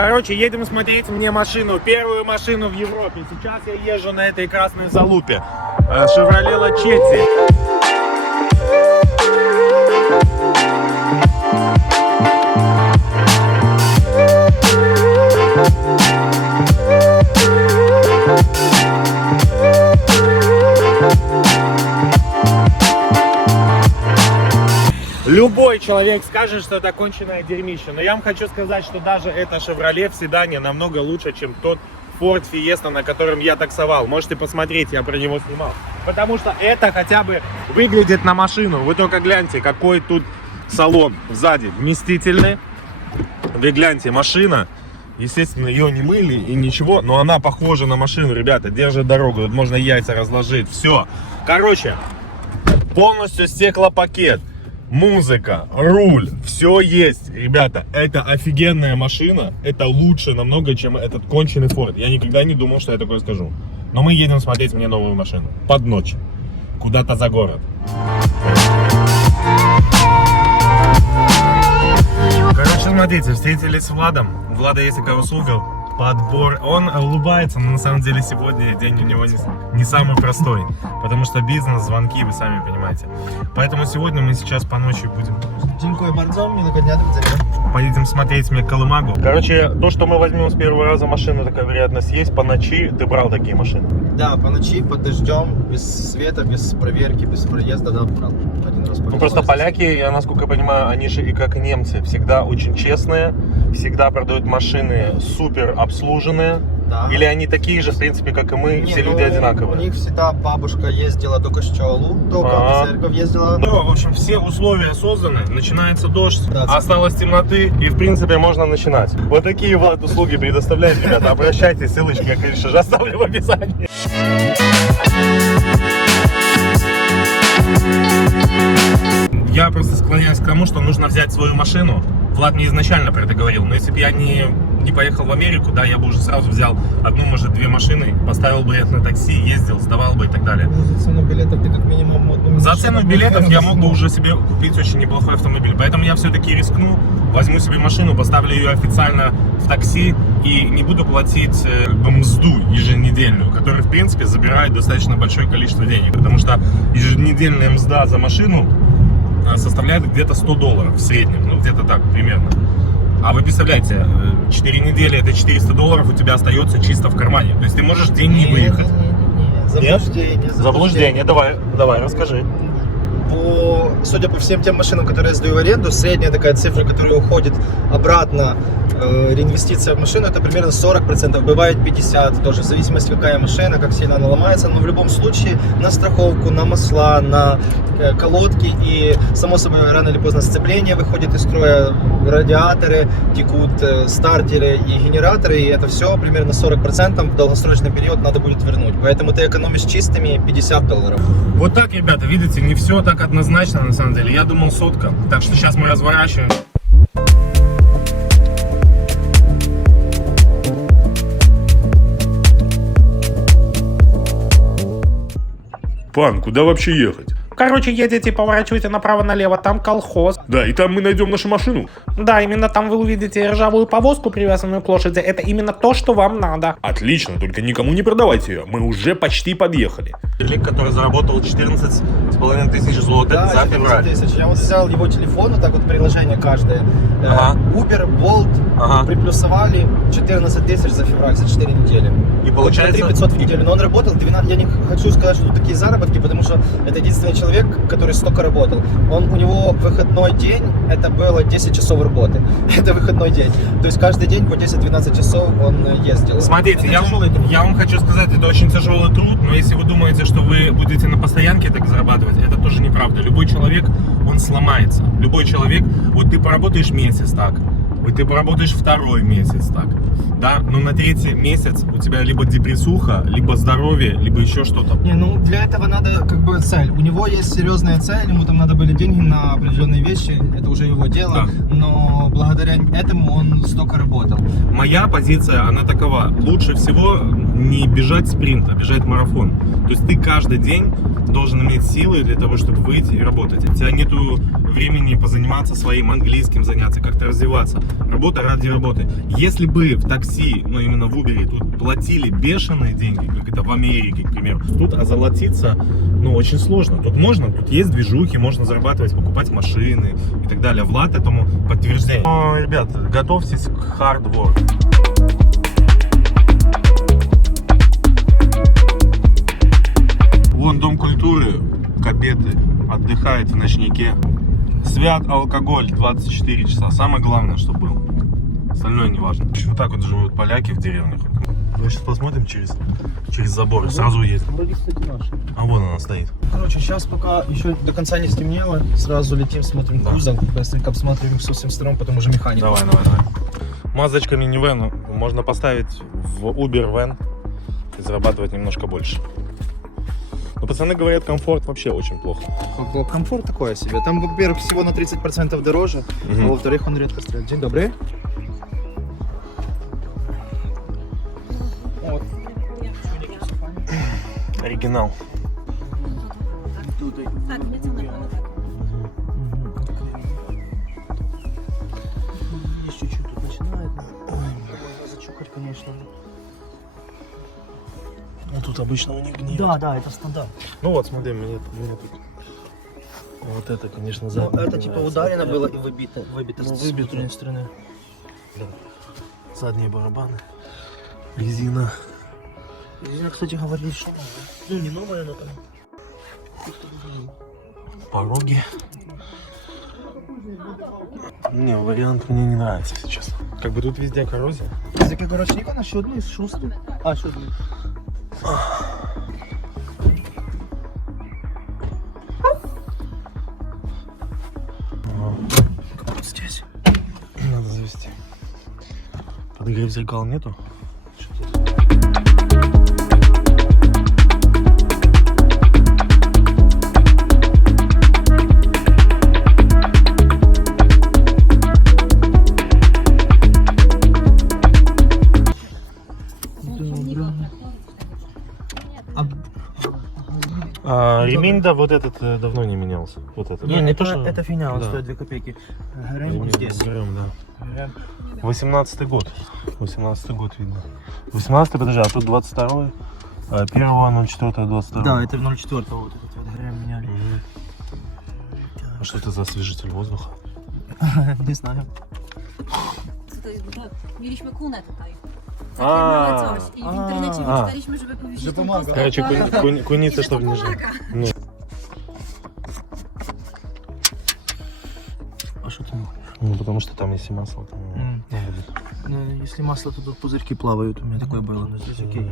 Короче, едем смотреть мне машину, первую машину в Европе. Сейчас я езжу на этой красной залупе. Chevrolet Lachetti. Любой человек скажет, что это конченое дерьмище, но я вам хочу сказать, что даже это Chevrolet в седане намного лучше, чем тот Ford Fiesta, на котором я таксовал. Можете посмотреть, я про него снимал. Потому что это хотя бы выглядит на машину. Вы только гляньте, какой тут салон сзади вместительный. Вы гляньте, машина. Естественно, ее не мыли и ничего, но она похожа на машину, ребята, держит дорогу. Тут можно яйца разложить, все. Короче, полностью стеклопакет. Музыка, руль, все есть, ребята, это офигенная машина, это лучше намного, чем этот конченый Ford. Я никогда не думал, что я такое скажу. Но мы едем смотреть мне новую машину, под ночь, куда-то за город. Короче, смотрите, встретились с Владом. У Влада есть такая услуга, подбор. Он улыбается, но на самом деле сегодня день у него не самый простой. Потому что бизнес, звонки, вы сами понимаете. Поэтому сегодня мы сейчас по ночи будем... Dziękuję bardzo, miłego dnia, do widzenia. Поедем смотреть мне Колымагу. Короче, то, что мы возьмем с первого раза машину, такая вероятность есть. По ночи ты брал такие машины? Да, по ночи, под дождем, без света, без проверки, без проезда, да, брал. Один раз Ну просто поляки, я насколько понимаю, они же и как немцы, всегда очень честные, всегда продают машины супер обслуженные. Да. Или они такие же, в принципе, как и мы, все люди одинаковые? У них всегда бабушка ездила до костелу, только в церковь ездила. Ну, в общем, все условия созданы, начинается дождь, Да, осталось темноты, и, в принципе, можно начинать. Вот такие Влад услуги предоставляет, ребята, обращайтесь, ссылочки я, конечно же, оставлю в описании. Я просто склоняюсь к тому, что нужно взять свою машину. Влад мне изначально про это говорил, но если бы я не поехал в Америку, да, я бы уже сразу взял одну, может, две машины, поставил бы их на такси, ездил, сдавал бы и так далее. За цену билетов ты как минимум одну... За цену билетов я мог бы уже себе купить очень неплохой автомобиль. Поэтому я все-таки рискну, возьму себе машину, поставлю ее официально в такси и не буду платить мзду еженедельную, которая, в принципе, забирает достаточно большое количество денег. Потому что еженедельная мзда за машину составляет где-то $100 в среднем, ну где-то так примерно. А вы представляете, 4 недели это $400 у тебя остается чисто в кармане. То есть ты можешь день не выехать. Заблуждение. Заблуждение, давай, расскажи. Судя по всем тем машинам, которые я сдаю в аренду, средняя такая цифра, которая уходит обратно, реинвестиция в машину, это примерно 40%, бывает 50%, тоже в зависимости какая машина, как сильно она ломается, но в любом случае на страховку, на масла, на колодки и, само собой, рано или поздно сцепление выходит из строя, радиаторы, текут стартеры и генераторы, и это все примерно 40% в долгосрочный период надо будет вернуть, поэтому ты экономишь чистыми $50. Вот так, ребята, видите, не все так однозначно на самом деле. Я думал сотка. Так что сейчас мы разворачиваем. Пан, куда вообще ехать? Короче, едете и поворачиваете направо-налево, там колхоз. Да, и там мы найдем нашу машину. Да, именно там вы увидите ржавую повозку, привязанную к лошади. Это именно то, что вам надо. Отлично, только никому не продавайте ее. Мы уже почти подъехали. Человек, который заработал 14,5 тысяч злотых Да, за февраль. 14 000. Я вот взял его телефон, вот так вот приложение каждое. Ага. Uber, Bolt, Ага. приплюсовали 14 тысяч за февраль, за 4 недели. И получается... 3500 в неделю, но он работал 12, я не хочу сказать, что тут такие заработки, потому что это единственный человек, который столько работал. У него выходной день, это было 10 часов работы. Это выходной день. То есть каждый день по 10-12 часов он ездил. Смотрите, я вам хочу сказать, это очень тяжелый труд, но если вы думаете, что вы будете на постоянке так зарабатывать, это тоже неправда. Любой человек, он сломается. Любой человек, вот ты поработаешь месяц так, вот ты поработаешь второй месяц так, да, но на третий месяц у тебя либо депрессуха, либо здоровье, либо еще что-то. Не, ну для этого надо как бы цель. У него есть серьезная цель, ему там надо были деньги на определенные вещи, это уже его дело, Да. но благодаря этому он столько работал. Моя позиция, она такова. Лучше всего не бежать спринт, а бежать марафон. То есть ты каждый день должен иметь силы для того, чтобы выйти и работать. У тебя нету времени позаниматься своим английским, заняться, как-то развиваться. Работа ради работы. Если бы в такси, ну именно в Uber, тут платили бешеные деньги, как это в Америке, к примеру, тут озолотиться, ну, очень сложно. Тут можно, тут есть движухи, можно зарабатывать, покупать машины и так далее. Влад этому подтверждение. Но, ребят, готовьтесь к hard work. Вон Дом культуры, кабеты, отдыхает в ночнике. Свят алкоголь 24 часа. Самое главное, что был. Остальное не важно. Вот так вот живут поляки в деревнях. Мы сейчас посмотрим через забор и сразу едем. А вон она стоит. Короче, сейчас пока еще до конца не стемнело, сразу летим, смотрим кузов, быстренько обсматриваем все с всем сторон, потом уже механик. Давай. Мазочка минивэн можно поставить в Uber Van и зарабатывать немножко больше. Но пацаны говорят, комфорт вообще очень плохо. Комфорт такое себе. Там, во-первых, всего на 30% дороже, а во-вторых, он редко стреляет. День добрый. Вот. Оригинал. Так, нормально так. Есть чуть-чуть тут начинает. Можно зачухать, конечно. Ну тут обычно у них гниет. Да, это стандарт. Ну вот, смотри, мне тут. Вот это, конечно, Ну, задний. это типа ударено было и выбито Ну, с выбито. внутренней стороны. Задние барабаны. Резина. Резина, кстати, говорили, что новая. Ну, не новая, но там. Пороги. Не, вариант мне не нравится, если честно. Как бы тут везде коррозия. Языки горочника на щодный, шустрый. А, щодный. Вот здесь. Надо завести. Подогрев зеркал нету? Ремень, да, вот этот давно не менялся. Вот этот. Не, да, это, то, что- это фигня, он да. стоит 2 копейки. Грань Ремень здесь. берем, да. 18-й год. 18-й год видно. 18-й, подожди, а тут 22-й. 1-04 22. Да, это в 0,4 вот этот вот грань меняли. А что это за освежитель воздуха? Не знаю. Mieliśmy kunę tutaj. A. Zaklinamy coś i w internecie A. wyczytaliśmy, żeby powiedzieć Że tą pomaga. kostkę. Короче, куница, I że to чтобы не жить. pomaga. Ну. А что ты думаешь? Ну, потому что там, если масло, то не будет. Ну, если масло, то тут пузырьки плавают. У меня такое было, но здесь окей.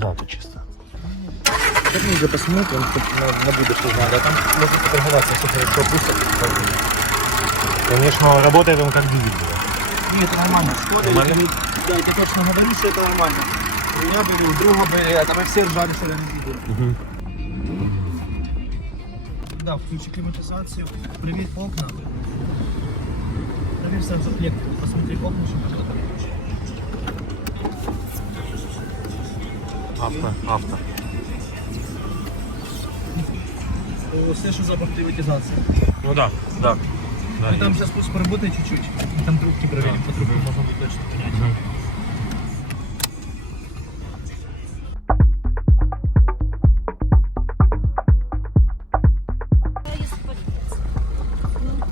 Да, тут чисто. Так мы уже посмотрим, чтоб на будущее знали. А там можно поторговаться, если хорошо пустят. Конечно, работает он как дизель. Нет, это нормально. Шкода, Нормально? да, я тебе точно говорю, что это нормально. У меня были, у друга были, а там мы все ржали, что я не видел. Да, включи климатизацию, проверь окна. Проверь сам комплект, посмотри окна, чтобы что-то включить. Авто. Слышу запах приватизации. Ну да. И там сейчас пусть поработает чуть-чуть. И там трубки проверим, по трубкам можно будет точно понять. Jest paliec.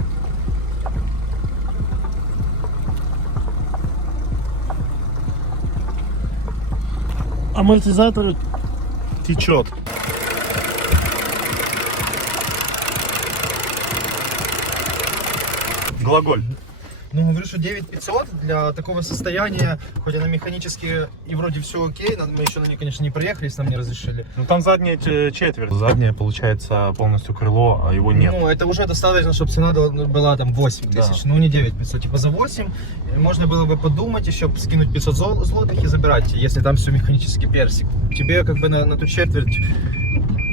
Амортизатор течет. Глаголь. Ну, говорю, что 9500 для такого состояния, хоть она механически и вроде все окей, но мы еще на ней, конечно, не проехали, если нам не разрешили. Ну там задняя четверть. Задняя получается полностью крыло, а его нет. Ну, это уже достаточно, чтобы цена была там 8 тысяч, ну не 9500. Типа за 8 можно было бы подумать еще, скинуть 500 злотых и забирать, если там все механический персик. Тебе как бы на ту четверть...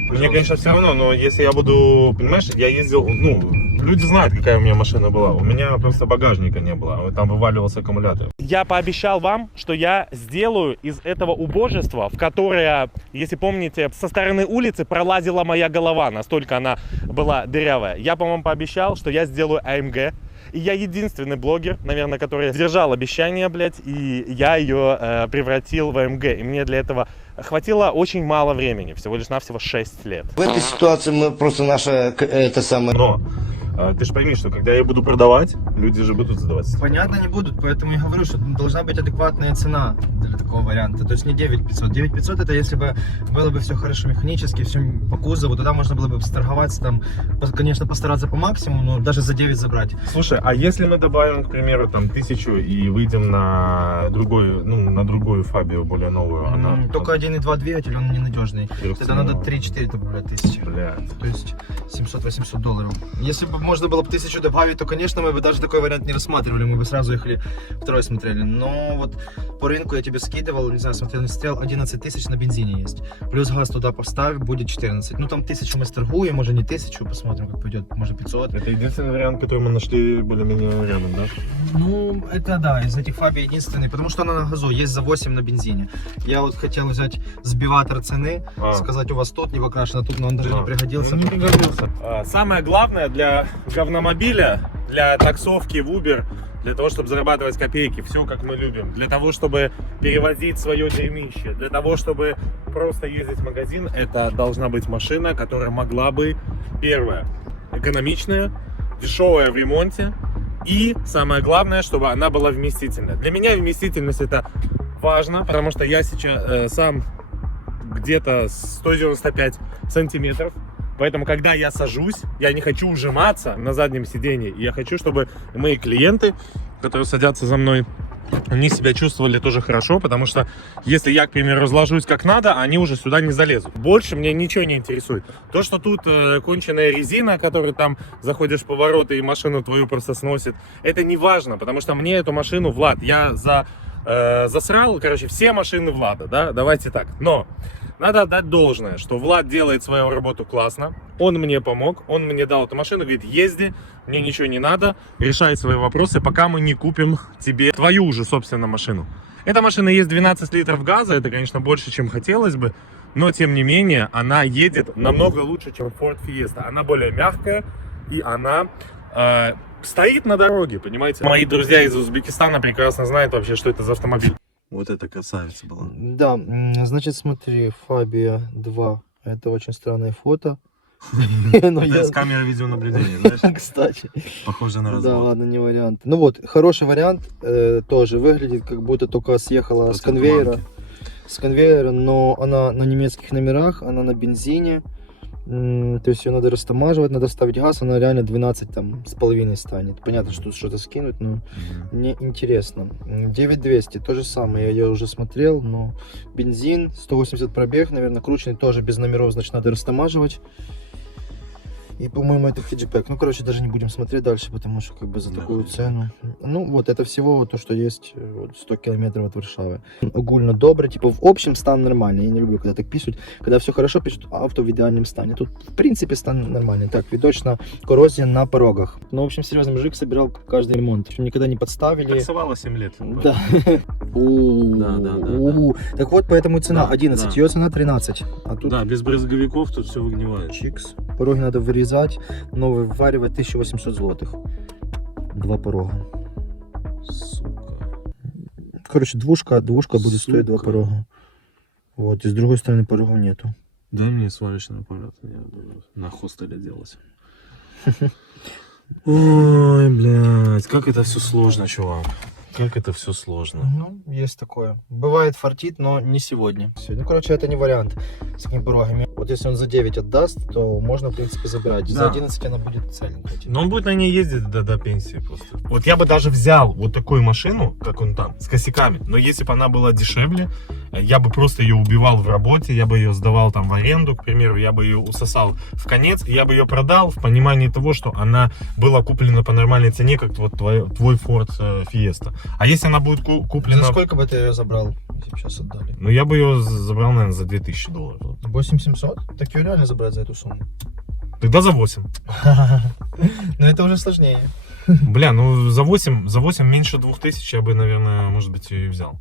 Мне, конечно, все равно, но если я буду, понимаешь, я ездил, ну, Люди знают, какая у меня машина была. У меня просто багажника не было, там вываливался аккумулятор. Я пообещал вам, что я сделаю из этого убожества, в которое, если помните, со стороны улицы пролазила моя голова, настолько она была дырявая. Я, по-моему, пообещал, что я сделаю AMG. И я единственный блогер, наверное, который сдержал обещание, блядь, и я ее превратил в AMG. И мне для этого хватило очень мало времени, всего лишь навсего 6 лет. В этой ситуации мы просто это самое... Но ты же пойми, что когда я буду продавать, люди же будут задаваться. Понятно, не будут, поэтому я говорю, что должна быть адекватная цена для такого варианта. То есть не 9500. 9500 это если бы было бы все хорошо механически, все по кузову, тогда можно было бы сторговаться там, конечно, постараться по максимуму, но даже за 9 забрать. Слушай, а если мы добавим, к примеру, там 1000 и выйдем на другой, ну, на другую Фабию, более новую, она... Только 1.2 двигатель, он ненадежный. Тогда надо 3-4 добавлять тысячи. Блядь. То есть 700-800 долларов. Если бы можно было бы 1000 добавить, то, конечно, мы бы даже такой вариант не рассматривали, мы бы сразу ехали второй смотрели. Но вот по рынку я тебе скидывал, не знаю, смотрел, не смотрел, 11 тысяч на бензине есть. Плюс газ туда поставь, будет 14. Ну там 1000 мы сторгуем, может не 1000, посмотрим, как пойдет, может 500. Это единственный вариант, который мы нашли более-менее рядом, да? Ну, это да, из этих Фабий единственный, потому что она на газу, есть за 8 на бензине. Я вот хотел взять сбиватор цены, сказать, у вас тут не покрашено, тут, но он даже не пригодился. Не пригодился. Самое главное для говномобиля, для таксовки в Uber, для того, чтобы зарабатывать копейки, все как мы любим, для того, чтобы перевозить свое дерьмище, для того, чтобы просто ездить в магазин, это должна быть машина, которая могла бы, первое, экономичная, дешевая в ремонте, и самое главное, чтобы она была вместительная. Для меня вместительность это важно, потому что я сейчас сам где-то 195 сантиметров. Поэтому, когда я сажусь, я не хочу ужиматься на заднем сидении. Я хочу, чтобы мои клиенты, которые садятся за мной, они себя чувствовали тоже хорошо, потому что если я, к примеру, разложусь как надо, они уже сюда не залезут. Больше мне ничего не интересует. То, что тут конченая резина, которой там заходишь в повороты и машину твою просто сносит, это не важно, потому что мне эту машину, Влад, я засрал, короче, все машины Влада, да, давайте так. Но надо отдать должное, что Влад делает свою работу классно, он мне помог, он мне дал эту машину, говорит, езди, мне ничего не надо, решай свои вопросы, пока мы не купим тебе твою уже, собственно, машину. Эта машина ест 12 литров газа, это, конечно, больше, чем хотелось бы, но, тем не менее, она едет намного лучше, чем Ford Fiesta. Она более мягкая, и она стоит на дороге, понимаете? Мои друзья из Узбекистана прекрасно знают вообще, что это за автомобиль. Вот эта красавица была. Да, значит, смотри, Фабия 2. Это очень странное фото. Это с камеры видеонаблюдения, знаешь? Кстати. Похоже на Да, развод. ладно, не вариант. Ну вот, хороший вариант. Тоже выглядит, как будто только съехала с конвейера. С конвейера, но она на немецких номерах, она на бензине. То есть ее надо растамаживать, надо ставить газ, она реально 12 там с половиной станет. Понятно, что тут что-то скинуть, но мне интересно. 9200, то же самое, я уже смотрел, но бензин, 180 пробег, наверное, крученный тоже без номеров, значит надо растамаживать. И, по-моему, это хэтчбэк. Ну, короче, даже не будем смотреть дальше, потому что как бы за такую цену. Ну, вот это всего то, что есть 100 километров от Варшавы. Огульно добре, типа в общем стан нормальный. Я не люблю, когда так пишут. Когда все хорошо, пишут авто в идеальном стане. Тут, в принципе, стан нормальный. Так, видочно коррозия на порогах. Ну, в общем, серьезно, мужик собирал каждый ремонт. Никогда не подставили. Таксовала 7 лет. Да. Так вот, поэтому цена 11, ее цена 13. А тут... Да, без брызговиков тут все выгнивает. Чикс. Пороги надо вырезать, новый вваривать 1800 злотых. 2 порога. Сука. Короче, двушка будет стоить 2 порога. Вот, и с другой стороны порогов нету. Дай мне сварочный аппарат. Я на хостеле делать. Ой, блядь, как это все сложно, чувак. Как это все сложно. Ну, есть такое. Бывает фартит, но не сегодня. Ну, короче, это не вариант с такими порогами. Вот если он за 9 отдаст, то можно, в принципе, забирать. Да. За 11 она будет целенькая. Но он будет на ней ездить до пенсии просто. Вот я бы даже взял вот такую машину, как он там, с косяками. Но если бы она была дешевле, я бы просто ее убивал в работе, я бы ее сдавал там в аренду, к примеру, я бы ее усосал в конец, я бы ее продал в понимании того, что она была куплена по нормальной цене, как вот твой Ford Fiesta. А если она будет куплена... За сколько бы ты ее забрал, если бы сейчас отдали? Ну, я бы ее забрал, наверное, за $2000. $8700? Так ее реально забрать за эту сумму? Тогда за 8. Но это уже сложнее. Бля, ну за 8 меньше 2000 я бы, наверное, может быть, и взял.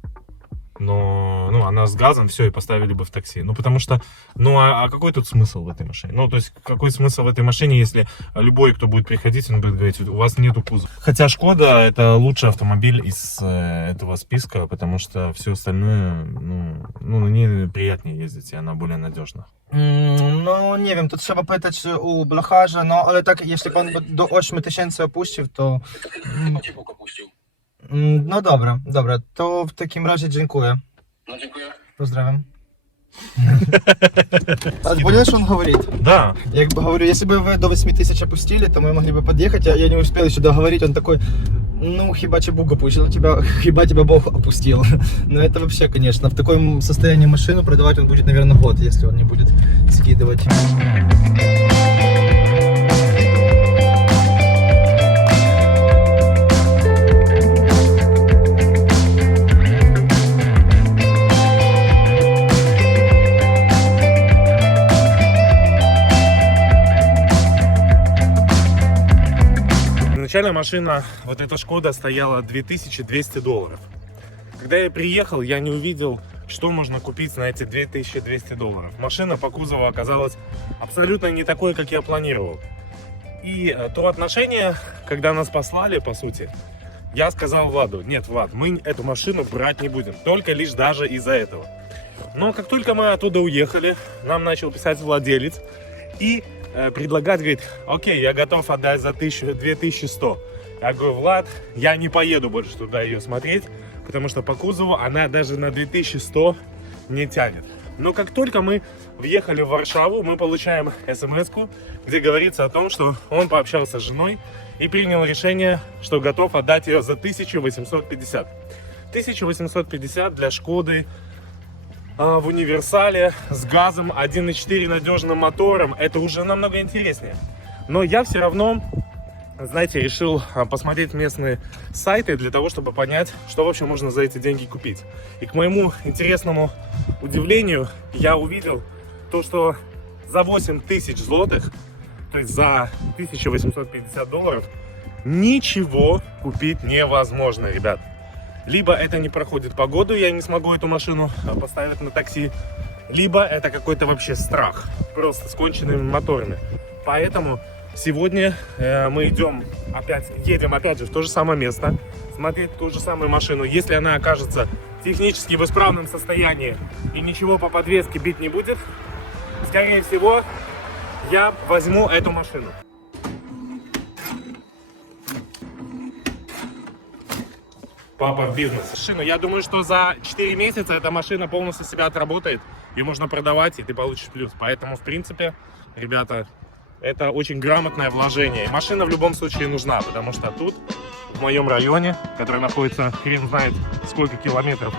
Но, ну, она с газом, все, и поставили бы в такси. Ну, потому что, ну, а какой тут смысл в этой машине? Ну, то есть, какой смысл в этой машине, если любой, кто будет приходить, он будет говорить, у вас нету кузова. Хотя Шкода это лучший автомобиль из этого списка, потому что все остальное, ну, на ней приятнее ездить, и она более надежна. No nie wiem, to trzeba pytać u blacharza, no ale tak, jeśli pan do 8000 opuścił, to... No dobra, to w takim razie dziękuję. No dziękuję. Pozdrawiam. Понимаешь, он говорит? Да. Я как бы говорю, если бы вы до 8000 опустили, то мы могли бы подъехать, я не успел еще договорить, он такой, ну, хиба тебе Бог опустил, хиба тебя Бог опустил. Но это вообще, конечно, в таком состоянии машину продавать он будет, наверное, год, если он не будет скидывать. Изначально машина, вот эта Шкода, стояла $2200. Когда я приехал, я не увидел, что можно купить на эти $2200. Машина по кузову оказалась абсолютно не такой, как я планировал. И то отношение, когда нас послали, по сути, я сказал Владу: нет, Влад, мы эту машину брать не будем, только лишь даже из-за этого. Но как только мы оттуда уехали, нам начал писать владелец и предлагать, говорит: окей, я готов отдать за 2100. Я говорю: Влад, я не поеду больше туда ее смотреть, потому что по кузову она даже на 2100 не тянет. Но как только мы въехали в Варшаву, мы получаем смс-ку, где говорится о том, что он пообщался с женой и принял решение, что готов отдать ее за 1850. 1850 для Шкоды в универсале с газом 1.4 надежным мотором, это уже намного интереснее. Но я все равно, знаете, решил посмотреть местные сайты для того, чтобы понять, что вообще можно за эти деньги купить. И к моему интересному удивлению я увидел то, что за 8000 злотых, то есть за $1850, ничего купить невозможно, ребят. Либо это не проходит погоду, я не смогу эту машину поставить на такси, либо это какой-то вообще страх, просто с конченными моторами. Поэтому сегодня мы едем опять же в то же самое место, смотреть ту же самую машину. Если она окажется технически в исправном состоянии и ничего по подвеске бить не будет, скорее всего, я возьму эту машину. Папа в бизнес. Я думаю, что за 4 месяца эта машина полностью себя отработает. Ее можно продавать, и ты получишь плюс. Поэтому, в принципе, ребята, это очень грамотное вложение. И машина в любом случае нужна, потому что тут, в моем районе, который находится хрен знает сколько километров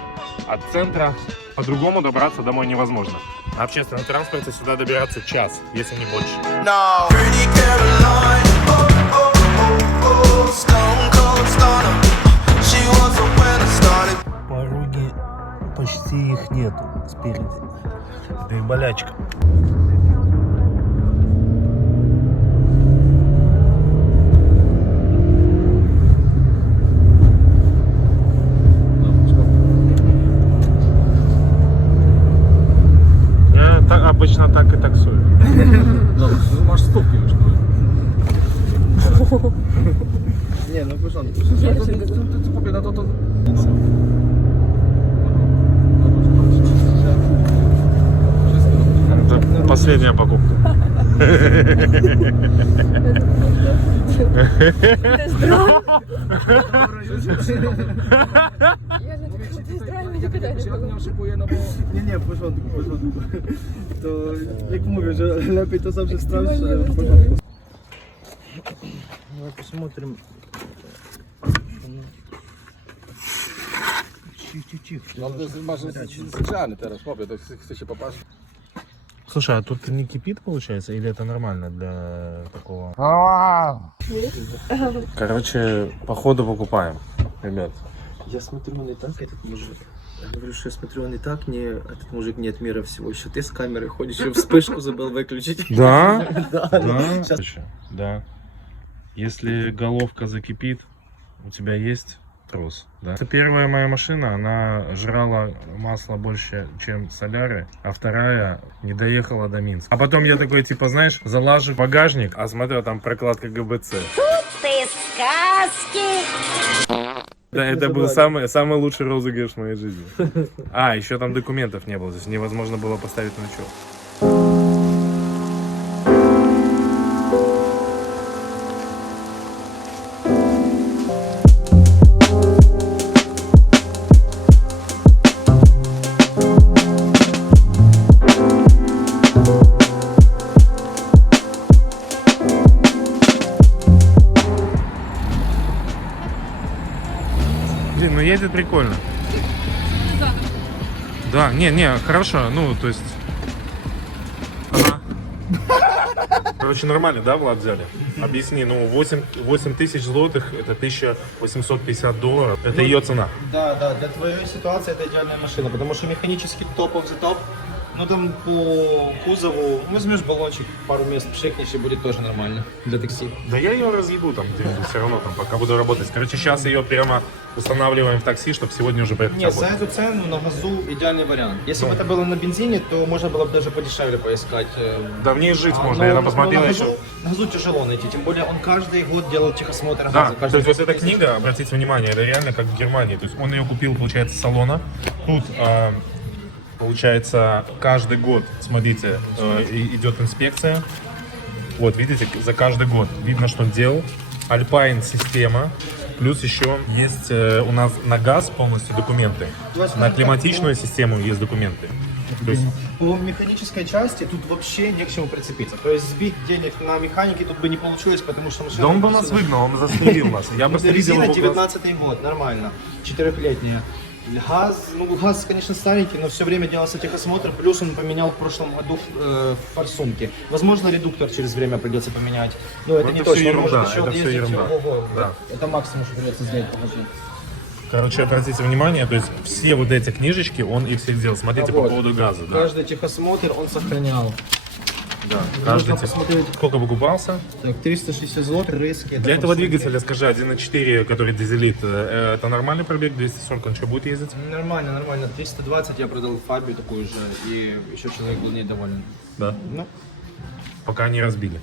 от центра, по-другому добраться домой невозможно. На общественном транспорте сюда добираться час, если не больше. Пороги почти их нету спереди. Да и болячка. Я обычно так и таксую. Может, стопки что ли? Nie, no w porządku. To powie, no to... Это последняя покупка. Nie, w porządku. To jak mówię, że lepiej to zawsze sprawdzić, ale w porządku. Давай посмотрим. Cicho. No to masz zgrzany teraz, mówię, to chce się popatrzeć. Слушай, а тут не кипит, получается, или это нормально для такого? Короче, походу покупаем, ребят. Я смотрю, он и так, этот мужик. Я говорю, что я смотрю, он и так не... Этот мужик не от мира всего. Еще ты с камерой ходишь, и вспышку забыл выключить. Да? Да. Да? Сейчас. Да. Если головка закипит, у тебя есть трос, да? Это первая моя машина, она жрала масло больше, чем соляры, а вторая не доехала до Минска. А потом я такой, типа, знаешь, залажу в багажник, а смотрю, там прокладка ГБЦ. Ты сказки. Да, это был самый лучший розыгрыш в моей жизни. А, еще там документов не было, здесь невозможно было поставить на учет. Блин, ну едет прикольно. Да, не, хорошо, ну, то есть... Ага. Короче, нормально, да, Влад, взяли? Объясни, ну, 8 тысяч злотых, это 1850 долларов, это ее цена. Да, для твоей ситуации это идеальная машина, потому что механический топ of the top. Ну там по кузову возьмешь баллончик, пару мест пшикнешь и будет тоже нормально для такси. Да я ее разъебу там где-нибудь все равно, там, пока буду работать. Короче, сейчас ее прямо устанавливаем в такси, чтобы сегодня уже поехать Нет, за работать. эту цену на газу идеальный вариант. Если бы это было на бензине, то можно было бы даже подешевле поискать. Да в ней жить А, можно, но- я там но посмотрел на еще. газу, на газу тяжело найти, тем более он каждый год делает техосмотр Да, газа. то каждый есть вот эта 10 тысяч. книга, обратите внимание, это реально как в Германии. То есть он ее купил, получается, с салона. Тут, получается, каждый год, смотрите, идет инспекция. Вот, видите, за каждый год видно, что он делал. Alpine система. Плюс еще есть у нас на газ полностью документы. На климатичную систему есть документы. То есть, По механической части тут вообще не к чему прицепиться. То есть сбить денег на механике тут бы не получилось, потому что машина... да он бы нас выгнал, он застрелил нас. Я просто видел Резина его глаз. 19-й год, нормально. 4-летняя. Газ, конечно, старенький, но все время делался техосмотр. Плюс он поменял в прошлом году форсунки. Возможно, редуктор через время придется поменять. Но это Это не всё точно. Он ерунда, может еще это всё ездить, ерунда. ого-го. Да. Это максимум, что придется сделать. Покажи. Короче, обратите внимание, то есть все вот эти книжечки, он их все делал. Смотрите по Вот. поводу газа. Да. Каждый техосмотр он сохранял. Каждый Нужно посмотреть. Сколько покупался? Так, 360 злот, рейски. Для этого двигателя, скажи, 1.4, который дизелит, это нормальный пробег, 240, он что, будет ездить? Нормально. 320 я продал Фабию такую же, и еще человек был недоволен. Да. Ну, Пока не разбили.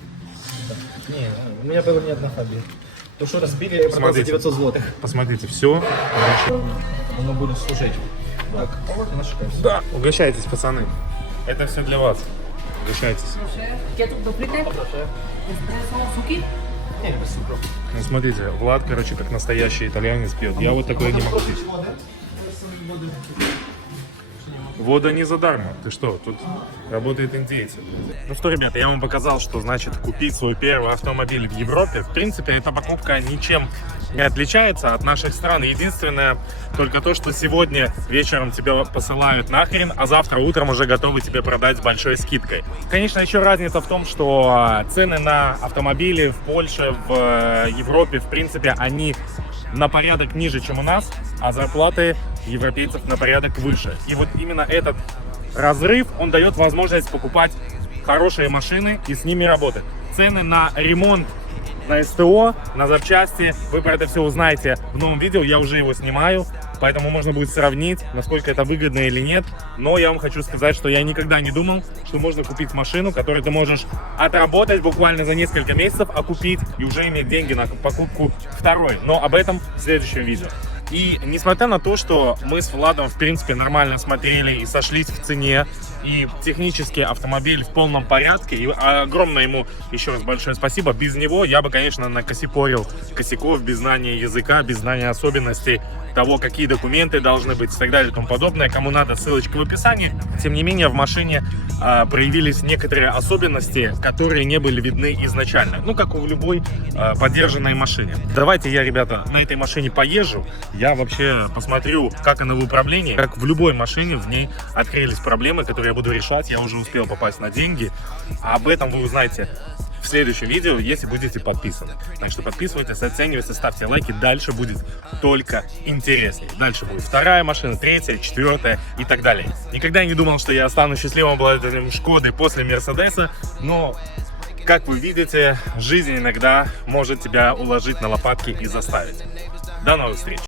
не, у меня было не одна Фабия. То, что разбили, я продал за Смотрите. 900 злотых. Посмотрите, все. Оно будет служить. Так, вот наша касса. Да. Угощайтесь, пацаны. Это все для вас. Угощайтесь. Quer duplicate? Espresso suki? Не, без цукров. Ну, смотрите, Влад, короче, как настоящий итальянец пьет. Я вот такое не могу пить. Вода не задарма. Ты что, тут работает индейцы. Ну что, ребята, я вам показал, что значит купить свой первый автомобиль в Европе. В принципе, эта покупка ничем не отличается от наших стран. Единственное, только то, что сегодня вечером тебя посылают нахрен, а завтра утром уже готовы тебе продать с большой скидкой. Конечно, еще разница в том, что цены на автомобили в Польше, в Европе, в принципе, они на порядок ниже, чем у нас, а зарплаты европейцев на порядок выше. И вот именно этот разрыв, он дает возможность покупать хорошие машины и с ними работать. Цены на ремонт, на СТО, на запчасти, вы про это все узнаете в новом видео, я уже его снимаю, поэтому можно будет сравнить, насколько это выгодно или нет. Но я вам хочу сказать, что я никогда не думал, что можно купить машину, которую ты можешь отработать буквально за несколько месяцев, а купить и уже иметь деньги на покупку второй. Но об этом в следующем видео. И несмотря на то, что мы с Владом, в принципе, нормально смотрели и сошлись в цене, и технически автомобиль в полном порядке, и огромное ему еще раз большое спасибо. Без него я бы, конечно, накосякорил косяков, без знания языка, без знания особенностей того, какие документы должны быть и так далее и тому подобное. Кому надо, ссылочка в описании. Тем не менее, в машине проявились некоторые особенности, которые не были видны изначально. Ну, как у любой подержанной машине. Давайте я, ребята, на этой машине поезжу. Я вообще посмотрю, как она в управлении. Как в любой машине, в ней открылись проблемы, которые я буду решать. Я уже успел попасть на деньги. А об этом вы узнаете в следующем видео, если будете подписаны. Так что подписывайтесь, оценивайте, ставьте лайки. Дальше будет только интереснее. Дальше будет вторая машина, третья, четвертая и так далее. Никогда не думал, что я стану счастливым обладателем Шкоды после Мерседеса, но, как вы видите, жизнь иногда может тебя уложить на лопатки и заставить. До новых встреч!